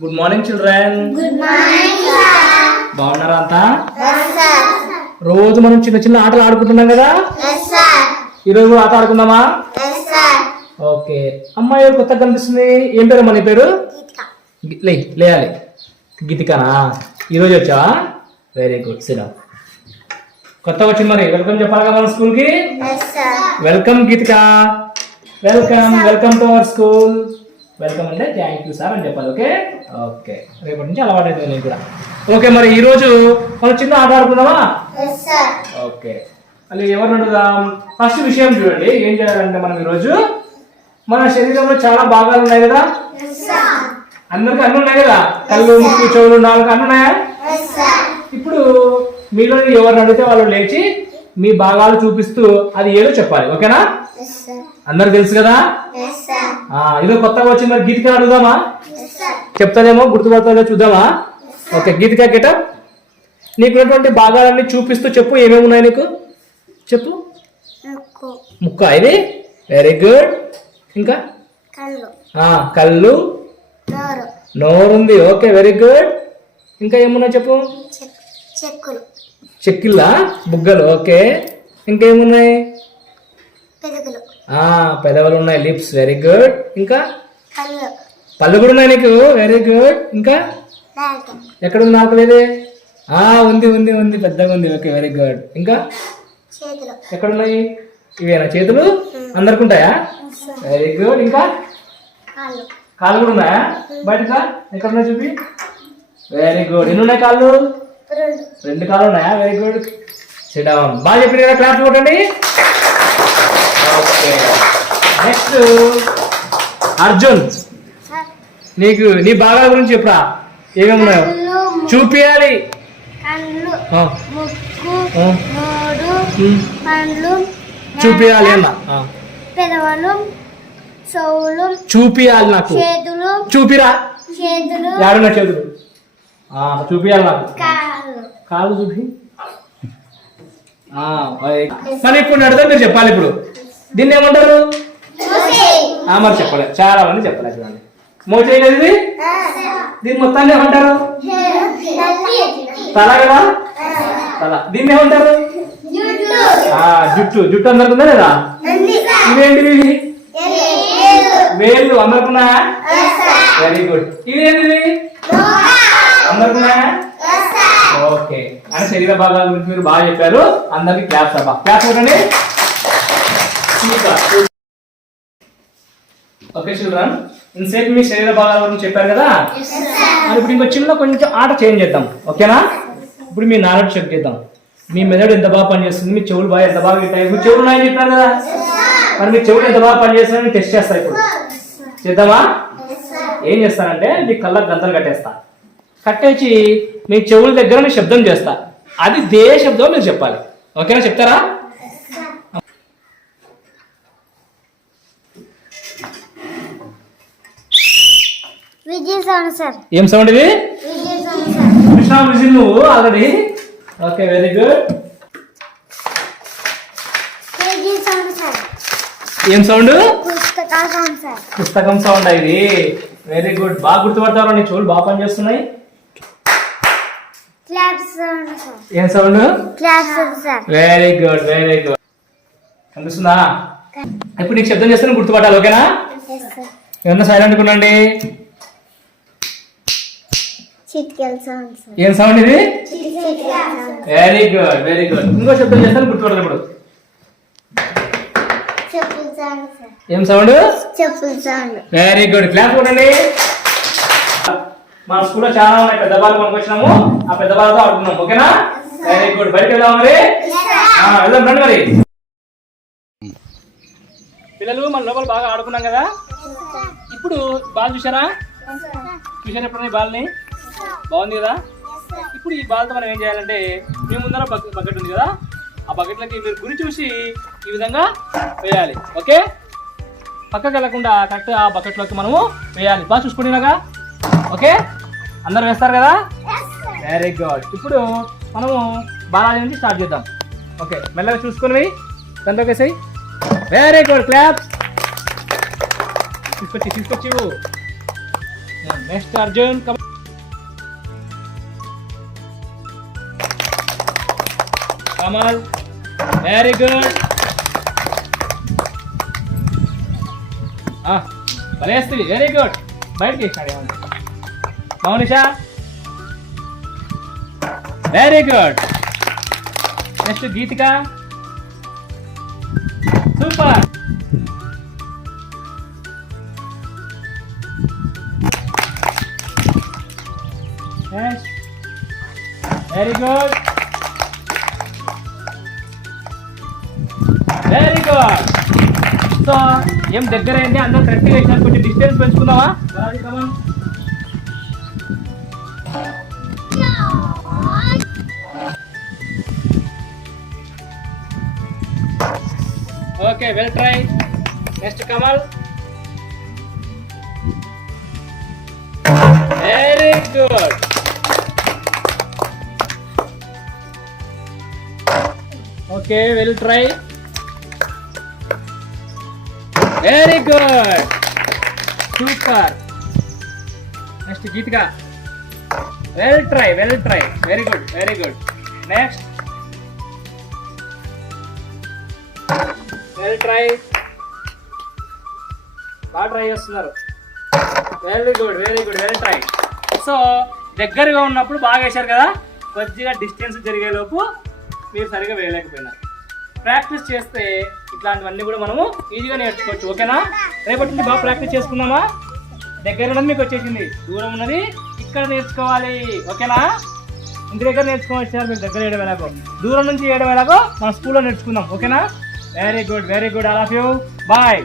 Good morning children. Good morning sir. బాగున్నారా అంతా? yes sir. రోజు మనం చిన్న చిన్న ఆటలు ఆడుకుంటున్నాం కదా. yes sir. ఈరోజు ఆట ఆడుకుందామా? yes sir. ఓకే. అమ్మాయి కొత్తగా కనిపిస్తుంది. ఏం పేరు అమ్మా నీ పేరు? లేయాలి. గీతికానా? ఈరోజు వచ్చావా? Very good. సిరా కొత్తగా వచ్చింది మరి వెల్కమ్ చెప్పాలిగా మన స్కూల్కి. yes sir. Welcome Geethika. Welcome to our school. Welcome అంటే థ్యాంక్ యూ సార్ అని చెప్పాలి. Okay okay. రేపటి నుంచి అలవాటు అవుతుంది నేను కూడా. ఓకే మరి ఈరోజు మనం చిన్న ఆట ఆడుకుందామా? yes sir. ఓకే. మళ్ళీ ఎవరిని అడుగుదాం? ఫస్ట్ విషయం చూడండి. ఏం చేయాలంటే మనం ఈరోజు మన శరీరంలో చాలా భాగాలు ఉన్నాయి కదా. yes sir. అందరికి అన్నీ ఉన్నాయి కదా. కళ్ళు, ముక్కు, చెవులు, నాలుగు అన్నీ ఉన్నాయా? yes sir. ఇప్పుడు మీలో ఎవరిని అడిగితే వాళ్ళు లేచి మీ భాగాలు చూపిస్తూ అది ఏదో చెప్పాలి. ఓకేనా? yes sir. అందరికి తెలుసు కదా. yes sir. ఇదో కొత్తగా వచ్చింది మరి గీతిక అడుగుదామా? yes sir. చెప్తానేమో గుర్తుపడతాదో చూద్దామా? ఓకే గీతిక గెటప్. నీకున్నటువంటి భాగాలన్నీ చూపిస్తూ చెప్పు. ఏమేమి ఉన్నాయి నీకు చెప్పు. ముక్క ఇది. Very good. ఇంకా కళ్ళు, నోరు ఉంది. Okay very good. ఇంకా ఏమున్నాయి చెప్పు. చెక్కులు, చెక్కిళ్ళ, బుగ్గలు. ఓకే. ఇంకా ఏమున్నాయి? పెదవులు, పెదవులు ఉన్నాయి. లిప్స్. Very good. ఇంకా కళ్ళు, పళ్ళు కూడా ఉన్నాయి నీకు. Very good. ఇంకా ఎక్కడుంది? నాకు లేదే. ఉంది ఉంది ఉంది పెద్దగా ఉంది. Okay very good. ఇంకా చేతులు ఎక్కడున్నాయి? ఇవేనా చేతులు? అందరికి ఉంటాయా? Very good. ఇంకా కాళ్ళు కూడా ఉన్నాయా? బయటగా ఎక్కడున్నాయి చూపి. Very good. ఎన్ని ఉన్నాయి కాళ్ళు? రెండు కాళ్ళు ఉన్నాయా? Very good. SIT down. బాగా చెప్పిన కదా. క్లాస్ కొట్టండి. ఓకే. నెక్స్ట్ అర్జున్. నీకు నీ భాగాల గురించి చెప్పురా. ఏమేమి ఉన్నాయో చూపియాలి. కళ్ళు, ముక్కు, ఆ. నోరు, పండ్లు, చూపియాలి అన్న. పెదవులు, చెవులు, చూపియాలి నాకు. చేతులు, చూపిరా. చేతులు, యాడున్న చేతులు? చూపియాలి నాకు. కాళ్ళు. కాళ్ళు చూపి. మరి ఇప్పుడు అడిగితే మీరు చెప్పాలి. ఇప్పుడు దీన్ని ఏమంటారు? మరి చెప్పలేదు. చాలా మంది చెప్పలేదు. చూడండి మోచేయలేదు ఇది. దీన్ని మొత్తాన్ని ఏమంటారు? తల కదా. తల. దీన్ని ఏమంటారు? జుట్టు. జుట్టు అందరికి ఉందా లేదా? ఇవేంటివి? వేళ్ళు అందరుకున్నాయా? Very good. ఇవేంటివి? అందరుకున్నాయా? ఓకే. అని శరీర భాగాల గురించి మీరు బాగా చెప్పారు. అందరికి క్లాప్స్ అబ్బా. క్లాప్స్ కొట్టండి. ఓకే చిల్డ్రన్, ఇంతసేపు మీ శరీర భాగాల గురించి చెప్పారు కదా. మరి ఇప్పుడు ఇంకో చిన్న కొంచెం ఆట చేంజ్ చేద్దాం. ఓకేనా? ఇప్పుడు మీ నాలెడ్జ్ చెక్ చేద్దాం. మీ మెదడు ఎంత బాగా పనిచేస్తుంది, మీ చెవులు బాగా ఎంత బాగా వింటాయి. మీ చెవులు ఉన్నాయని చెప్పారు కదా. మరి మీ చెవులు ఎంత బాగా పనిచేస్తున్నాయని టెస్ట్ చేస్తా. ఇప్పుడు చేద్దామా? ఏం చేస్తానంటే మీ కళ్ళకు గంతలు కట్టేస్తా. కట్టేసి మీ చెవుల దగ్గర నేను శబ్దం చేస్తా. అది దే శబ్దం మీరు చెప్పాలి. ఓకేనా? చెప్తారా? ఏం సౌండ్ ఇది? కృష్ణ విజిల్ నువ్వు ఆల్రెడీ. Okay very good. ఏం సౌండ్? పుస్తకం సౌండ్ ఇది. Very good. బాగా గుర్తుపడతారు. నీ చెవులు బాగా పనిచేస్తున్నాయి. ఏం sound? Very good very good. కనిపిస్తుందా? ఇప్పుడు నీకు శబ్దం చేస్తే గుర్తుపట్టాలి. ఓకేనా? ఏమన్నా సైలెంట్ ఉండండి. ఏం సౌండ్ ఇది? Very good very good. ఇంకో శబ్దం చేస్తాను గుర్తుపడాలి. ఇప్పుడు ఏం సౌండ్? Very good. క్లాస్ కొట్టండి. మన స్కూల్లో చాలా ఉన్నాయి. పెద్ద బాల్ కొనుకొచ్చినాము. ఆ పెద్ద బాల్తో ఆడుకున్నాం. ఓకేనా? Very good. బయటకు వెళ్దాం మరి. వెళ్దాం రండి మరి. పిల్లలు మన లోపల బాగా ఆడుకున్నాం కదా. ఇప్పుడు బాల్ చూసారా? చూసారా ఎప్పుడన్నా బాల్ని? బాగుంది కదా. ఇప్పుడు ఈ బాల్తో మనం ఏం చేయాలంటే, మీ ముందర బకెట్ ఉంది కదా. ఆ బకెట్లకి మీరు గురి చూసి ఈ విధంగా వేయాలి. ఓకే? పక్కకి వెళ్ళకుండా కరెక్ట్ ఆ బకెట్లోకి మనము వేయాలి. బాగా చూసుకుంటున్నాగా. ఓకే? అందరు వేస్తారు కదా. Very good. ఇప్పుడు మనము బాలాజీ నుంచి స్టార్ట్ చేద్దాం. ఓకే మెల్లగా చూసుకుని దాంట్లో వేసాయి. Very good. క్లాప్స్. తీసుకొచ్చి next Arjun Kamal very good పలేస్తుంది వెరీ గుడ్ బయటకి వేసినాడు ఏమన్నా Mounisha very good next Geethika super very good very good so ఏం దగ్గర అయింది అందరూ కరెక్ట్గా వేసినారు కొంచెం డిస్టెన్స్ పెంచుకుందామా come on okay well try next Kamal very good okay well try very good super next Geethika well try very good next well try బాగా try చేస్తున్నారు very good well try so దగ్గరగా ఉన్నప్పుడు బాగా వేశారు కదా కొద్దిగా డిస్టెన్స్ జరిగేలోపు మీరు సరిగా వేయలేకపోయినారు ప్రాక్టీస్ చేస్తే ఇట్లాంటివన్నీ కూడా మనము ఈజీగా నేర్చుకోవచ్చు ఓకేనా రేపటి నుంచి బాగా ప్రాక్టీస్ చేసుకుందామా దగ్గర ఉన్నది మీకు వచ్చేసింది దూరం ఉన్నది ఇక్కడ నేర్చుకోవాలి ఓకేనా ఇంటి దగ్గర నేర్చుకోవచ్చు మీకు దగ్గర వేయడం ఎలాగో దూరం నుంచి వేయడం ఎలాగో మన స్కూల్లో నేర్చుకుందాం ఓకేనా very good all of you bye